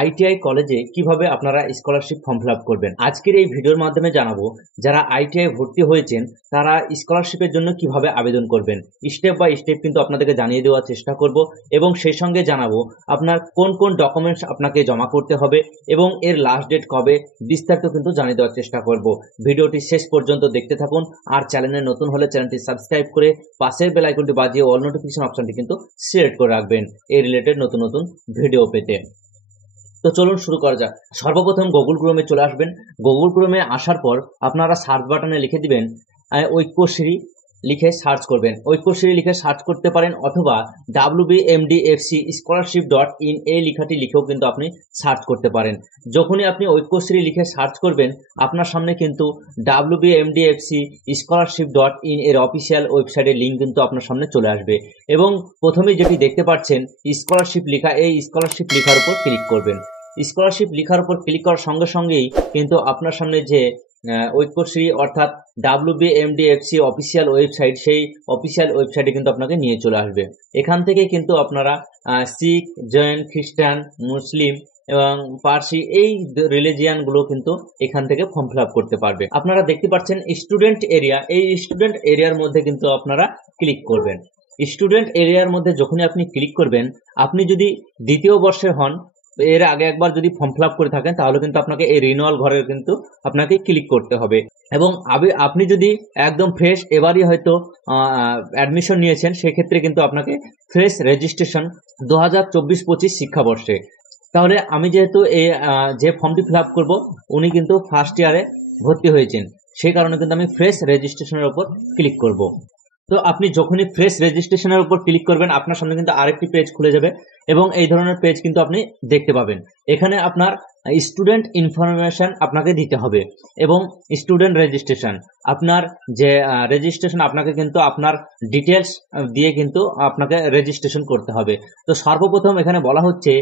ITI কলেজে কিভাবে আপনারা স্কলারশিপ ফর্ম ফিল আপ করবেন আজকের এই ভিডিওর মাধ্যমে জানাবো। যারা আইটিআই ভর্তি হয়েছেন তারা স্কলারশিপের জন্য কিভাবে আবেদন করবেন স্টেপ বাই স্টেপ কিন্তু আপনাদেরকে জানিয়ে দেওয়ার চেষ্টা করব এবং সেই সঙ্গে জানাবো আপনার কোন কোন ডকুমেন্টস আপনাকে জমা করতে হবে এবং এর লাস্ট ডেট কবে বিস্তারিত কিন্তু জানিয়ে দেওয়ার চেষ্টা করব। ভিডিওটি শেষ পর্যন্ত দেখতে থাকুন আর চ্যানেলে নতুন হলে চ্যানেলটি সাবস্ক্রাইব করে পাশের বেল আইকনটি বাজিয়ে অল নোটিফিকেশন অপশনটি কিন্তু সিলেক্ট করে রাখবেন এই রিলেটেড নতুন নতুন ভিডিও পেতে। তো চলুন শুরু করা যাক। সর্বপ্রথম গুগল ক্রোমে চলে আসবেন। গুগল ক্রোমে আসার পর আপনারা সার্চ বাটনে লিখে দিবেন ঐক্যশ্রী, লিখে সার্চ করবেন। ঐক্যশ্রী লিখে সার্চ করতে পারেন অথবা WBMDFC scholarship.in এই লেখাটি লিখেও কিন্তু আপনি সার্চ করতে পারেন। যখনই আপনি ঐক্যশ্রী লিখে সার্চ করবেন আপনার সামনে কিন্তু WBMDFC scholarship.in এর অফিসিয়াল ওয়েবসাইটের লিঙ্ক কিন্তু আপনার সামনে চলে আসবে এবং প্রথমেই যেটি দেখতে পাচ্ছেন স্কলারশিপ লেখা, এই স্কলারশিপ লেখার উপর ক্লিক করবেন। স্কলারশিপ লেখার উপর ক্লিক করার সঙ্গে সঙ্গেই কিন্তু আপনার সামনে যে ঐক্যশ্রী অর্থাৎ WBMDFC অফিসিয়াল ওয়েবসাইট, সেই অফিসিয়াল ওয়েবসাইটে কিন্তু আপনাকে নিয়ে চলে আসবে। এখান থেকে কিন্তু আপনারা শিখ, জৈন, খ্রিস্টান, মুসলিম এবং পার্সি এই রিলিজিয়ানগুলো কিন্তু এখান থেকে ফর্ম ফিল আপ করতে পারবে। আপনারা দেখতে পাচ্ছেন স্টুডেন্ট এরিয়া, এই স্টুডেন্ট এরিয়ার মধ্যে কিন্তু আপনারা ক্লিক করবেন। স্টুডেন্ট এরিয়ার মধ্যে যখনই আপনি ক্লিক করবেন, আপনি যদি দ্বিতীয় বর্ষের হন, এর আগে একবার যদি ফর্ম ফিল আপ করে থাকেন তাহলে কিন্তু আপনাকে এই রিনিউয়াল ঘরের কিন্তু আপনাকে ক্লিক করতে হবে এবং আপনি যদি একদম ফ্রেশ এবারই হয়তো অ্যাডমিশন নিয়েছেন সেক্ষেত্রে কিন্তু আপনাকে ফ্রেশ রেজিস্ট্রেশন 2024-25 শিক্ষাবর্ষে। তাহলে আমি যেহেতু এই যে ফর্মটি ফিল আপ করবো উনি কিন্তু ফার্স্ট ইয়ারে ভর্তি হয়েছেন, সেই কারণে কিন্তু আমি ফ্রেশ রেজিস্ট্রেশনের উপর ক্লিক করব। তো আপনি যখনই ফ্রেশ রেজিস্ট্রেশনের উপর ক্লিক করবেন আপনার সামনে কিন্তু আরেকটি পেজ খুলে যাবে এবং এই ধরনের পেজ কিন্তু আপনি দেখতে পাবেন। এখানে আপনার স্টুডেন্ট ইনফরমেশন আপনাকে দিতে হবে এবং স্টুডেন্ট রেজিস্ট্রেশন, আপনার যে রেজিস্ট্রেশন আপনাকে কিন্তু আপনার ডিটেলস দিয়ে কিন্তু আপনাকে রেজিস্ট্রেশন করতে হবে। তো সর্বপ্রথম এখানে বলা হচ্ছে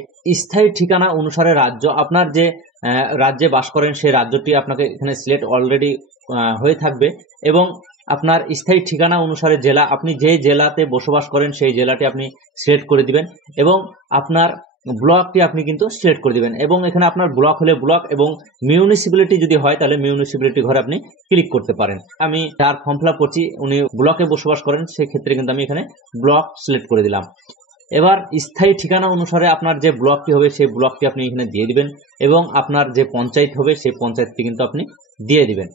স্থায়ী ঠিকানা অনুসারে রাজ্য, আপনার যে রাজ্যে বাস করেন সেই রাজ্যটি আপনাকে এখানে সিলেক্ট অলরেডি হয়ে থাকবে এবং আপনার স্থায়ী ঠিকানা অনুসারে জেলা, আপনি যে জেলাতে বসবাস করেন সেই জেলাটি আপনি সিলেক্ট করে দিবেন এবং আপনার ব্লকটি আপনি কিন্তু সিলেক্ট করে দিবেন এবং এখানে আপনার ব্লক হলে ব্লক এবং মিউনিসিপ্যালিটি যদি হয় তাহলে মিউনিসিপ্যালিটি ঘরে আপনি ক্লিক করতে পারেন। আমি যার ফর্ম ফিল আপ করছি উনি ব্লকে বসবাস করেন, সেক্ষেত্রে কিন্তু আমি এখানে ব্লক সিলেক্ট করে দিলাম। এবার স্থায়ী ঠিকানা অনুসারে আপনার যে ব্লকটি হবে সেই ব্লকটি আপনি এখানে দিয়ে দিবেন এবং আপনার যে পঞ্চায়েত হবে সেই পঞ্চায়েতটি কিন্তু আপনি দিয়ে দিবেন।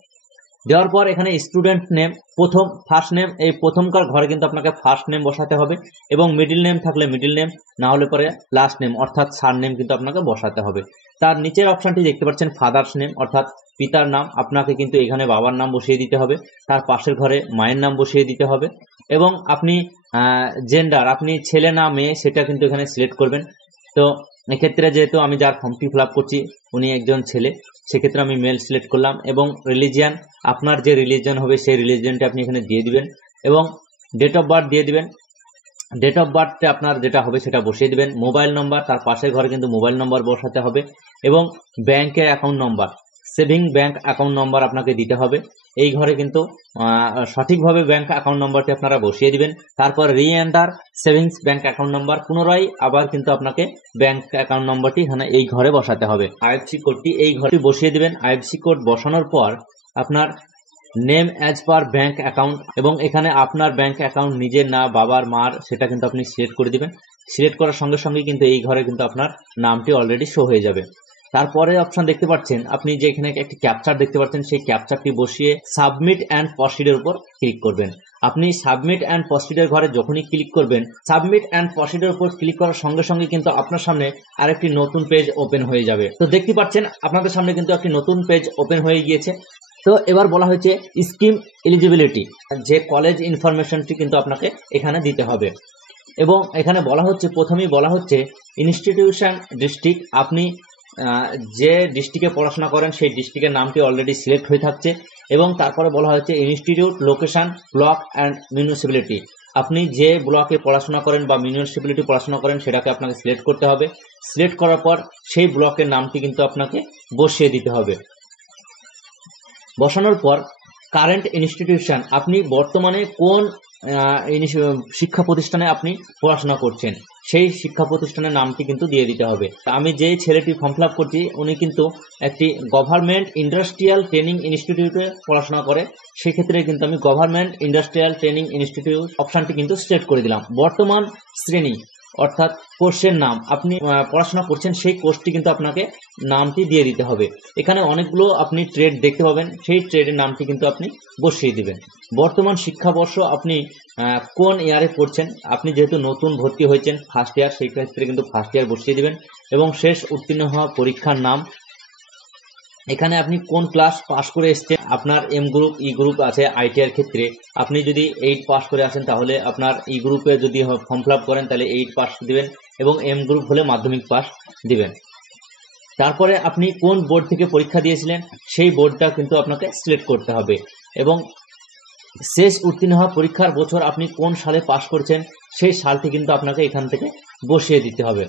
দেওয়ার পর এখানে স্টুডেন্ট নেম, প্রথম ফার্স্ট নেম, এই প্রথমকার ঘরে কিন্তু আপনাকে ফার্স্ট নেম বসাতে হবে এবং মিডিল নেম থাকলে মিডিল নেম, না হলে পরে লাস্ট নেম অর্থাৎ সার নেম কিন্তু আপনাকে বসাতে হবে। তার নিচের অপশনটি দেখতে পাচ্ছেন ফাদার্স নেম অর্থাৎ পিতার নাম, আপনাকে কিন্তু এখানে বাবার নাম বসিয়ে দিতে হবে। তার পাশের ঘরে মায়ের নাম বসিয়ে দিতে হবে এবং আপনি জেন্ডার, আপনি ছেলে না মেয়ে সেটা কিন্তু এখানে সিলেক্ট করবেন। তো এক্ষেত্রে যেহেতু আমি যার ফর্মটি ফিল আপ করছি উনি একজন ছেলে, সেক্ষেত্রে আমি মেল সিলেক্ট করলাম এবং রিলিজিয়ান, আপনার যে রিলিজিয়ন হবে সেই রিলিজিয়নটা আপনি এখানে দিয়ে দিবেন এবং ডেট অফ বার্থ দিয়ে দিবেন। ডেট অফ বার্থটা আপনার যেটা হবে সেটা বসিয়ে দিবেন। মোবাইল নম্বর, তার পাশের ঘরে কিন্তু মোবাইল নম্বর বসাতে হবে এবং ব্যাংকের account number, saving bank account number আপনাকে দিতে হবে। এই ঘরে কিন্তু সঠিকভাবে ব্যাংক অ্যাকাউন্ট নম্বরটি আপনারা বসিয়ে দিবেন। তারপর re-enter savings bank account number, পুনরায় আবার কিন্তু আপনাকে ব্যাংক অ্যাকাউন্ট নম্বরটি এখানে এই ঘরে বসাতে হবে। আইএফসি কোডটি এই ঘরে বসিয়ে দিবেন। আইএফসি কোড বসানোর পর আপনার name as per bank account এবং এখানে আপনার ব্যাংক অ্যাকাউন্ট নিজের না বাবার মার সেটা কিন্তু আপনি সিলেক্ট করে দিবেন। সিলেক্ট করার সঙ্গে সঙ্গে কিন্তু এই ঘরে কিন্তু আপনার নামটি অলরেডি শো হয়ে যাবে। তারপরে অপশন দেখতে পাচ্ছেন আপনি যে এখানে একটি ক্যাপচার দেখতে পাচ্ছেন, সেই ক্যাপচারটি বসিয়ে সাবমিট অ্যান্ড প্রসিডের উপর ক্লিক করবেন। আপনি সাবমিট অ্যান্ড প্রসিডের ঘরে যখনই ক্লিক করবেন, সাবমিট অ্যান্ড প্রসিডের উপর ক্লিক করার সঙ্গে সঙ্গে কিন্তু আপনার সামনে আরেকটি নতুন পেজ ওপেন হয়ে যাবে। তো দেখতে পাচ্ছেন আপনাদের সামনে কিন্তু একটি নতুন পেজ ওপেন হয়ে গিয়েছে। তো এবার বলা হয়েছে স্কিম এলিজিবিলিটি, যে কলেজ ইনফরমেশনটি কিন্তু আপনাকে এখানে দিতে হবে এবং এখানে বলা হচ্ছে, প্রথমেই বলা হচ্ছে ইনস্টিটিউশন ডিস্ট্রিক্ট, আপনি যে ডিস্ট্রিক্টে পড়াশোনা করেন সেই ডিস্ট্রিক্টের নামটি অলরেডি সিলেক্ট হয়ে থাকছে এবং তারপরে বলা হচ্ছে institute, location, block and municipality, আপনি যে ব্লকে পড়াশোনা করেন বা মিউনিসিপ্যালিটি পড়াশোনা করেন সেটাকে আপনাকে সিলেক্ট করতে হবে। সিলেক্ট করার পর সেই ব্লকের নামটি কিন্তু আপনাকে বসিয়ে দিতে হবে। বসানোর পর কারেন্ট ইনস্টিটিউশন, আপনি বর্তমানে কোন শিক্ষা প্রতিষ্ঠানে আপনি পড়াশোনা করছেন, সেই শিক্ষা প্রতিষ্ঠানের নামটি কিন্তু দিয়ে দিতে হবে। আমি যে ছেলেটি ফর্ম ফিল আপ করছি উনি কিন্তু একটি গভর্নমেন্ট ইন্ডাস্ট্রিয়াল ট্রেনিং ইনস্টিটিউটে পড়াশোনা করে, সেক্ষেত্রে কিন্তু আমি গভর্নমেন্ট ইন্ডাস্ট্রিয়াল ট্রেনিং ইনস্টিটিউট অপশনটি কিন্তু সিলেক্ট করে দিলাম। বর্তমান শ্রেণী অর্থাৎ কোর্সের নাম আপনি পড়াশোনা করছেন সেই কোর্সটি কিন্তু আপনাকে নামটি দিয়ে দিতে হবে। এখানে অনেকগুলো আপনি ট্রেড দেখতে পাবেন, সেই ট্রেডের নামটি কিন্তু আপনি বসিয়ে দিবেন। বর্তমান শিক্ষাবর্ষ আপনি কোন ইয়ারে পড়ছেন, আপনি যেহেতু নতুন ভর্তি হয়েছেন ফার্স্ট ইয়ার, সেই ক্ষেত্রে কিন্তু ফার্স্ট ইয়ার বসিয়ে দিবেন এবং শেষ উত্তীর্ণ হওয়া পরীক্ষার নাম। এখানে আপনি কোন ক্লাস পাস করে এসছেন, আপনার এম গ্রুপ ই গ্রুপ আছে আইটিআর ক্ষেত্রে, আপনি যদি 8 পাস করে আসেন তাহলে আপনার ই গ্রুপে যদি ফর্ম ফিল আপ করেন তাহলে 8 পাস দিবেন এবং এম গ্রুপ হলে মাধ্যমিক পাস দিবেন। তারপরে আপনি কোন বোর্ড থেকে পরীক্ষা দিয়েছিলেন সেই বোর্ডটা কিন্তু আপনাকে সিলেক্ট করতে হবে এবং শেষ উত্তীর্ণ হওয়া পরীক্ষার বছর আপনি কোন সালে পাস করছেন সেই সালটি কিন্তু আপনাকে এখান থেকে বসিয়ে দিতে হবে।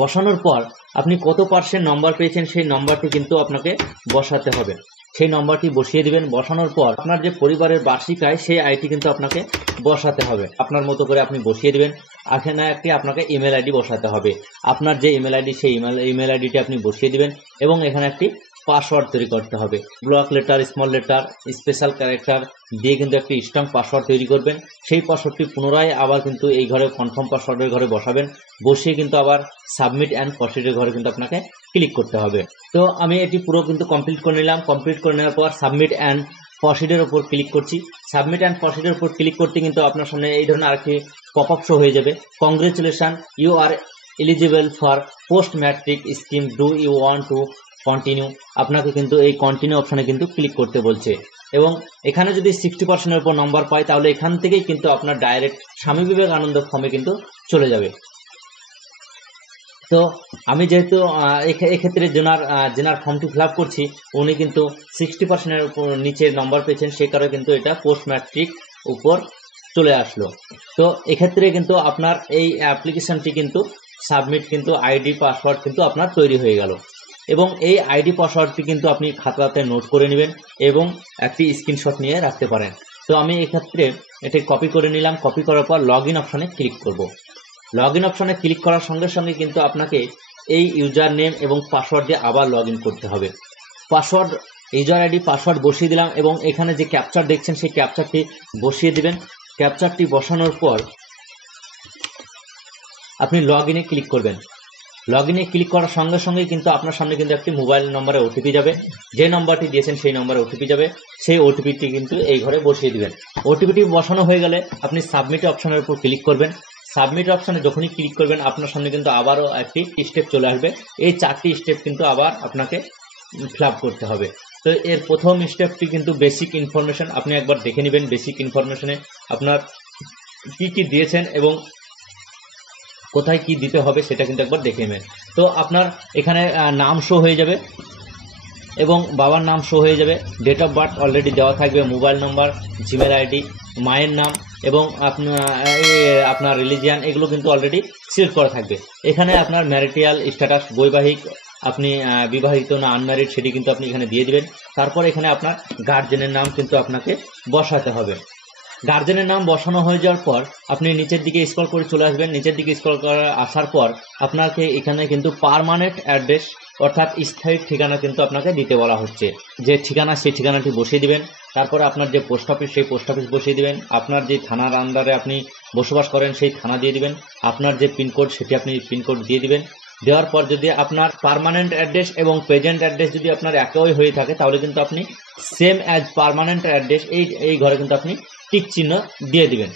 বসানোর পর আপনি কত পার্সেন্ট নম্বর পেয়েছেন সেই নম্বরটি কিন্তু আপনাকে বসাতে হবে, সেই নম্বরটি বসিয়ে দিবেন। বসানোর পর আপনার যে পরিবারের বার্ষিক আয় সেই আয়টি কিন্তু আপনাকে বসাতে হবে, আপনার মতো করে আপনি বসিয়ে দিবেন। এখানে একটি আপনাকে ইমেল আইডি বসাতে হবে, আপনার যে ইমেল আইডি সেই ইমেল আইডিটি আপনি বসিয়ে দিবেন এবং এখানে একটি পাসওয়ার্ড তৈরি করতে হবে। Block letter, small letter, special character দিয়ে কিন্তু একটি স্ট্রং পাসওয়ার্ড তৈরি করবেন। সেই পাসওয়ার্ডটি পুনরায় আবার কিন্তু এই ঘরে কনফার্ম পাসওয়ার্ডের ঘরে বসাবেন, বসিয়ে কিন্তু আবার সাবমিট অ্যান্ড প্রসিডের ঘরে কিন্তু আপনাকে ক্লিক করতে হবে। তো আমি এটি পুরো কিন্তু কমপ্লিট করে নিলাম। কমপ্লিট করে নেওয়ার পর সাবমিট অ্যান্ড প্রসিডের উপর ক্লিক করছি। সাবমিট অ্যান্ড প্রসিডের উপর ক্লিক করতে কিন্তু আপনার সামনে এই ধরনের আরেকটি পপ আপ শো হয়ে যাবে, congratulation you are eligible for post matric scheme, do you want to continue. আপনাকে কিন্তু এই কন্টিনিউ অপশনে কিন্তু ক্লিক করতে বলছে এবং এখানে যদি 60% উপর নাম্বার পাই তাহলে এখান থেকেই কিন্তু আপনার ডাইরেক্ট স্বামী বিবেকানন্দ ফর্মে কিন্তু চলে যাবে। তো আমি যেহেতু এক্ষেত্রে জেনার ফর্মটি ফিল আপ করছি, উনি কিন্তু 60%-এর উপর নিচে নম্বর পেয়েছেন, সেই কারণে কিন্তু এটা পোস্ট ম্যাট্রিক উপর চলে আসলো। তো এক্ষেত্রে কিন্তু আপনার এই অ্যাপ্লিকেশনটি কিন্তু সাবমিট কিন্তু আইডি পাসওয়ার্ড কিন্তু আপনার তৈরি হয়ে গেল এবং এই আইডি পাসওয়ার্ডটি কিন্তু আপনি খাতাতে নোট করে নেবেন এবং একটি স্ক্রিনশট নিয়ে রাখতে পারেন। তো আমি এক্ষেত্রে এটি কপি করে নিলাম। কপি করার পর লগ ইন অপশনে ক্লিক করব। লগ ইন অপশনে ক্লিক করার সঙ্গে সঙ্গে কিন্তু আপনাকে এই ইউজার নেম এবং পাসওয়ার্ড দিয়ে আবার লগ ইন করতে হবে। পাসওয়ার্ড, ইউজার আইডি, পাসওয়ার্ড বসিয়ে দিলাম এবং এখানে যে ক্যাপচার দেখছেন সেই ক্যাপচারটি বসিয়ে দিবেন। ক্যাপচারটি বসানোর পর আপনি লগ ইনে ক্লিক করবেন। লগ ইনে ক্লিক করার সঙ্গে সঙ্গে কিন্তু আপনার সামনে কিন্তু একটি মোবাইল নম্বরে ওটিপি যাবে, যে নম্বরটি দিয়েছেন সেই নম্বরে ওটিপি যাবে, সেই ওটিপিটি কিন্তু এই ঘরে বসিয়ে দিবেন। ওটিপিটি বসানো হয়ে গেলে আপনি সাবমিট অপশনের উপর ক্লিক করবেন। সাবমিট অপশনে যখনই ক্লিক করবেন আপনার সামনে কিন্তু আবারও একটি স্টেপ চলে আসবে। এই 4টি স্টেপ কিন্তু আবার আপনাকে ফিল আপ করতে হবে। তো এর প্রথম স্টেপটি কিন্তু বেসিক ইনফরমেশন, আপনি একবার দেখে নেবেন বেসিক ইনফরমেশনে আপনার কি কি দিয়েছেন এবং কোথায় কি দিতে হবে সেটা কিন্তু একবার দেখে নেবেন। তো আপনার এখানে নাম শো হয়ে যাবে এবং বাবার নাম শো হয়ে যাবে, ডেট অফ বার্থ অলরেডি দেওয়া থাকবে, মোবাইল নম্বর, জিমেল আইডি, মায়ের নাম এবং আপনার রিলিজিয়ান এগুলো কিন্তু অলরেডি সিলেক্ট করা থাকবে। এখানে আপনার ম্যারিটাল স্ট্যাটাস, বৈবাহিক, আপনি বিবাহিত না আনম্যারিড সেটি কিন্তু আপনি এখানে দিয়ে দিবেন। তারপর এখানে আপনার গার্জেনের নাম কিন্তু আপনাকে বসাতে হবে। গার্জেনের নাম বসানো হয়ে যাওয়ার পর আপনি নিচের দিকে স্ক্রল করে চলে আসবেন। নিচের দিকে স্ক্রল করে আসার পর আপনাকে এখানে কিন্তু পার্মানেন্ট অ্যাড্রেস অর্থাৎ স্থায়ী ঠিকানা কিন্তু আপনাকে দিতে বলা হচ্ছে। যে ঠিকানা সেই ঠিকানাটি বসিয়ে দিবেন। তারপরে আপনার যে পোস্ট অফিস সেই পোস্ট অফিস বসিয়ে দিবেন। আপনার যে থানার আন্ডারে আপনি বসবাস করেন সেই থানা দিয়ে দিবেন। আপনার যে পিনকোড সেটি আপনি পিনকোড দিয়ে দিবেন। দেওয়ার পর যদি আপনার পার্মানেন্ট অ্যাড্রেস এবং প্রেজেন্ট অ্যাড্রেস যদি আপনার একই হয়ে থাকে তাহলে কিন্তু আপনি সেম অ্যাজ পার্মানেন্ট অ্যাড্রেস এই ঘরে কিন্তু আপনি টিক চিহ্ন দিয়ে দিবেন।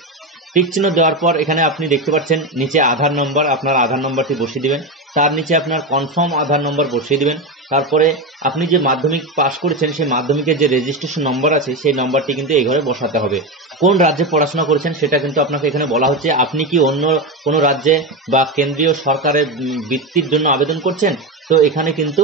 টিক চিহ্ন দেওয়ার পর এখানে আপনি দেখতে পাচ্ছেন নিচে আধার নম্বর, আপনার আধার নম্বরটি বসিয়ে দিবেন। তার নিচে আপনার কনফার্ম আধার নম্বর বসিয়ে দিবেন। তারপরে আপনি যে মাধ্যমিক পাস করেছেন সেই মাধ্যমিকের যে রেজিস্ট্রেশন নম্বর আছে সেই নম্বরটি কিন্তু এই ঘরে বসাতে হবে। কোন রাজ্যে পড়াশোনা করেছেন সেটা কিন্তু আপনাকে এখানে বলা হচ্ছে। আপনি কি অন্য কোনো রাজ্যে বা কেন্দ্রীয় সরকারের বৃত্তির জন্য আবেদন করছেন? তো এখানে কিন্তু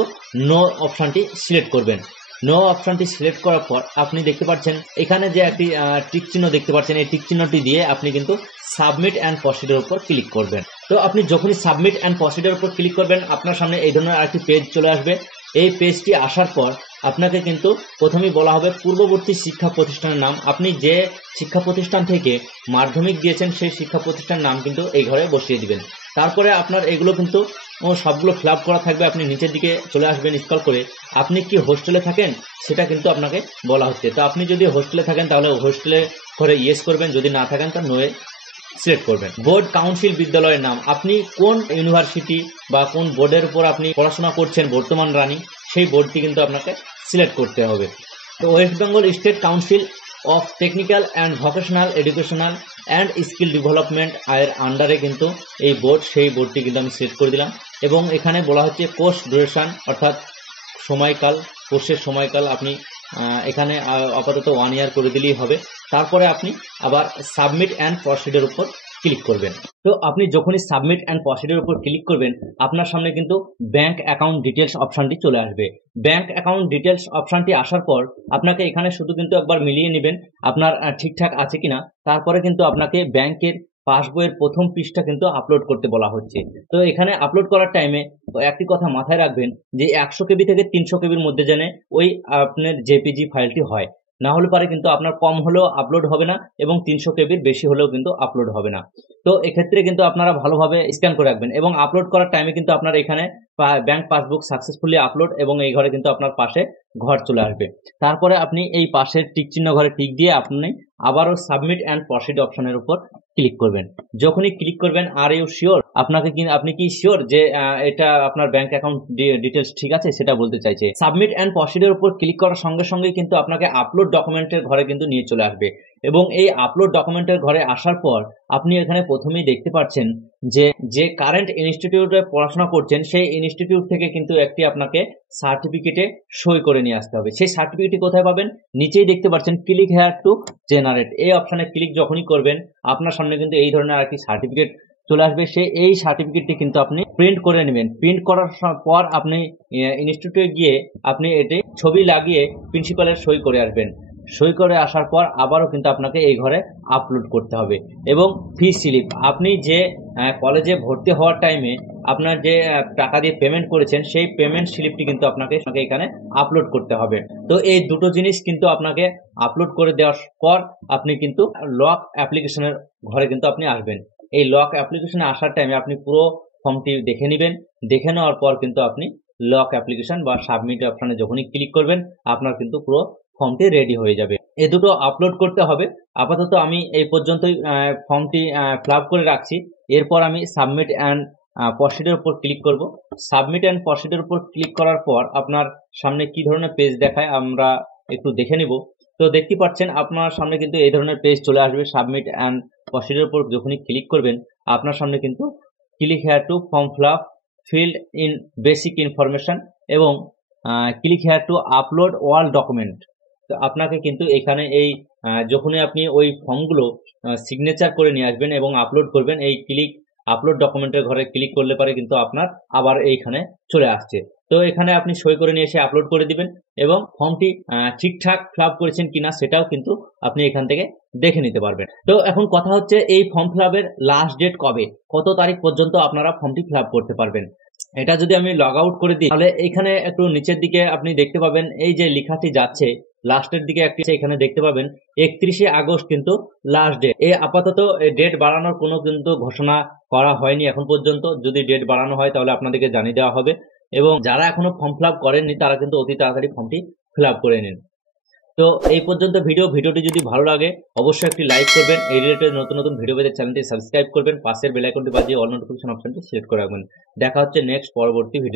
নো অপশনটি সিলেক্ট করবেন। নো অপশনটি সিলেক্ট করার পর আপনি দেখতে পাচ্ছেন এখানে যে একটি টিক চিহ্ন দেখতে পাচ্ছেন, এই টিক চিহ্নটি দিয়ে আপনি কিন্তু সাবমিট অ্যান্ড প্রসিডের উপর ক্লিক করবেন। তো আপনি যখনই সাবমিট অ্যান্ড প্রসিডের উপর ক্লিক করবেন আপনার সামনে এই ধরনের আরেকটি পেজ চলে আসবে। এই পেজটি আসার পর আপনাকে কিন্তু প্রথমেই বলা হবে পূর্ববর্তী শিক্ষা প্রতিষ্ঠানের নাম। আপনি যে শিক্ষা প্রতিষ্ঠান থেকে মাধ্যমিক দিয়েছেন সেই শিক্ষা প্রতিষ্ঠানের নাম কিন্তু এই ঘরে বসিয়ে দিবেন। তারপরে আপনার এগুলো কিন্তু সবগুলো ফিল আপ করা থাকবে। আপনি নিচের দিকে চলে আসবেন স্ক্রল করে। আপনি কি হোস্টেলে থাকেন সেটা কিন্তু আপনাকে বলা হচ্ছে। তো আপনি যদি হোস্টেলে থাকেন তাহলে হোস্টেলে করে ইয়েস করবেন, যদি না থাকেন তাহলে নোয়ে সিলেক্ট করবেন। বোর্ড কাউন্সিল বিদ্যালয়ের নাম, আপনি কোন ইউনিভার্সিটি বা কোন বোর্ডের উপর আপনি পড়াশোনা করছেন বর্তমান রানিং সেই বোর্ডটি কিন্তু আপনাকে সিলেক্ট করতে হবে। তো West Bengal state council of technical and vocational educational and skill development এর আন্ডারে কিন্তু এই বোর্ড, সেই বোর্ডটি কিন্তু আমি সিলেক্ট করে দিলাম। এবং এখানে বলা হচ্ছে কোর্স ডিউরেশন অর্থাৎ সময়কাল, কোর্সের সময়কাল আপনি এখানে আপাতত 1 ইয়ার করে দিলেই হবে। তারপরে আপনি আবার সাবমিট অ্যান্ড প্রসিডের উপর ক্লিক করবেন। তো আপনি যখনই সাবমিট অ্যান্ড প্রসিডের উপর ক্লিক করবেন আপনার সামনে কিন্তু ব্যাংক অ্যাকাউন্ট ডিটেলস অপশানটি চলে আসবে। ব্যাংক অ্যাকাউন্ট ডিটেলস অপশানটি আসার পর আপনাকে এখানে শুধু কিন্তু একবার মিলিয়ে নেবেন আপনার ঠিকঠাক আছে কিনা। তারপরে কিন্তু আপনাকে ব্যাংকের পাসবইয়ের প্রথম পৃষ্ঠা কিন্তু আপলোড করতে বলা হচ্ছে। তো এখানে আপলোড করার টাইমে একটি কথা মাথায় রাখবেন যে 100 কেবি থেকে 300 কেবির মধ্যে যেন ওই আপনার জেপিজি ফাইলটি হয়, না হলে পারে কিন্তু আপনার কম হলেও আপলোড হবে না এবং 300 কেবির বেশি হলেও কিন্তু আপলোড হবে না। তো এক্ষেত্রে কিন্তু আপনারা ভালোভাবে স্ক্যান করে রাখবেন এবং আপলোড করার টাইমে কিন্তু আপনার এখানে ব্যাংক পাসবুক সাকসেসফুলি আপলোড এবং এই ঘরে কিন্তু আপনার পাশে ঘর চলে আসবে। তারপরে আপনি এই পাশের টিক চিহ্ন ঘরে টিক দিয়ে আপনি আবারও সাবমিট অ্যান্ড প্রসিড অপশনের উপর ক্লিক করবেন। যখনই ক্লিক করবেন আর ইউ শিওর, আপনি কি শিওর যে এটা আপনার ব্যাংক অ্যাকাউন্ট ডিটেলস ঠিক আছে সেটা বলতে চাইছে। সাবমিট অ্যান্ড প্রসিডের উপর ক্লিক করার সঙ্গে সঙ্গে কিন্তু আপনাকে আপলোড ডকুমেন্টের ঘরে কিন্তু নিয়ে চলে আসবে এবং এই আপলোড ডকুমেন্টের ঘরে আসার পর আপনি এখানে প্রথমেই দেখতে পাচ্ছেন যে কারেন্ট ইনস্টিটিউটে পড়াশোনা করছেন সেই ইনস্টিটিউট থেকে কিন্তু একটি আপনাকে সার্টিফিকেটে সই করে নিয়ে আসতে হবে। সেই সার্টিফিকেটটি কোথায় পাবেন? নিচেই দেখতে পাচ্ছেন ক্লিক হেয়ার টু জেনারেট, এই অপশানে ক্লিক যখনই করবেন আপনার সামনে কিন্তু এই ধরনের আর কি সার্টিফিকেট চলে আসবে। এই সার্টিফিকেটটি কিন্তু আপনি প্রিন্ট করে নেবেন। প্রিন্ট করার পর আপনি ইনস্টিটিউটে গিয়ে আপনি এটি ছবি লাগিয়ে প্রিন্সিপালের সই করে আসবেন। সই করে আসার পর আবারও কিন্তু আপনাকে এই ঘরে আপলোড করতে হবে এবং ফি স্লিপ, আপনি যে কলেজে ভর্তি হওয়ার টাইমে আপনার যে টাকা দিয়ে পেমেন্ট করেছেন সেই পেমেন্ট স্লিপটি কিন্তু আপনাকে এখানে আপলোড করতে হবে। তো এই দুটো জিনিস কিন্তু আপনাকে আপলোড করে দেওয়ার পর আপনি কিন্তু লক অ্যাপ্লিকেশনের ঘরে কিন্তু আপনি আসবেন। এই লক অ্যাপ্লিকেশনে আসার টাইমে আপনি পুরো ফর্মটি দেখে নেবেন। দেখে নেওয়ার পর কিন্তু আপনি লক অ্যাপ্লিকেশন বা সাবমিট অপশানে যখনই ক্লিক করবেন আপনার কিন্তু পুরো ফর্মটি রেডি হয়ে যাবে। এ দুটো আপলোড করতে হবে। আপাতত আমি এই পর্যন্তই ফর্মটি ফিল আপ করে রাখছি। এরপর আমি সাবমিট অ্যান্ড প্রসিডের উপর ক্লিক করব। সাবমিট অ্যান্ড প্রসিডের উপর ক্লিক করার পর আপনার সামনে কি ধরনের পেজ দেখায় আমরা একটু দেখে নিব। তো দেখতে পাচ্ছেন আপনার সামনে কিন্তু এই ধরনের পেজ চলে আসবে। সাবমিট অ্যান্ড প্রসিডের উপর যখনই ক্লিক করবেন আপনার সামনে কিন্তু click here to form fill up, filled in basic information এবং click here to upload all document. তো আপনাকে কিন্তু এখানে এই যখনই আপনি ওই ফর্মগুলো সিগনেচার করে নিয়ে আসবেন এবং আপলোড করবেন, এই ক্লিক আপলোড ডকুমেন্টের ঘরে ক্লিক করলে পারে কিন্তু আপনার আবার এইখানে চলে আসছে। তো এখানে আপনি সই করে নিয়ে এসে আপলোড করে দিবেন এবং ফর্মটি ঠিকঠাক ফিল আপ করেছেন কিনা সেটাও কিন্তু আপনি এখান থেকে দেখে নিতে পারবেন। তো এখন কথা হচ্ছে এই ফর্ম ফিল আপের লাস্ট ডেট কবে, কত তারিখ পর্যন্ত আপনারা ফর্মটি ফিল আপ করতে পারবেন। এটা যদি আমি লগ আউট করে দিই তাহলে এখানে একটু নিচের দিকে আপনি দেখতে পাবেন এই যে লেখাটি যাচ্ছে লাস্টের দিকে একটি এখানে দেখতে পাবেন 31শে আগস্ট কিন্তু লাস্ট ডেট। এই আপাতত ডেট বাড়ানোর কোনো কিন্তু ঘোষণা করা হয়নি এখন পর্যন্ত। যদি ডেট বাড়ানো হয় তাহলে আপনাদেরকে জানিয়ে দেওয়া হবে এবং যারা এখনো ফর্ম ফিল আপ করেননি তারা কিন্তু অতি তাড়াতাড়ি ফর্মটি ফিল আপ করে নিন। তো এই পর্যন্ত ভিডিওটি যদি ভালো লাগে অবশ্যই একটি লাইক করবেন। এই রিলেটেড নতুন নতুন ভিডিও পেতে চ্যানেলটি সাবস্ক্রাইব করবেন, পাশের বেল আইকনটি বাজিয়ে অল নোটিফিকেশন অপশনটি সিলেক্ট করে রাখবেন। দেখা হচ্ছে নেক্সট পরবর্তী ভিডিও।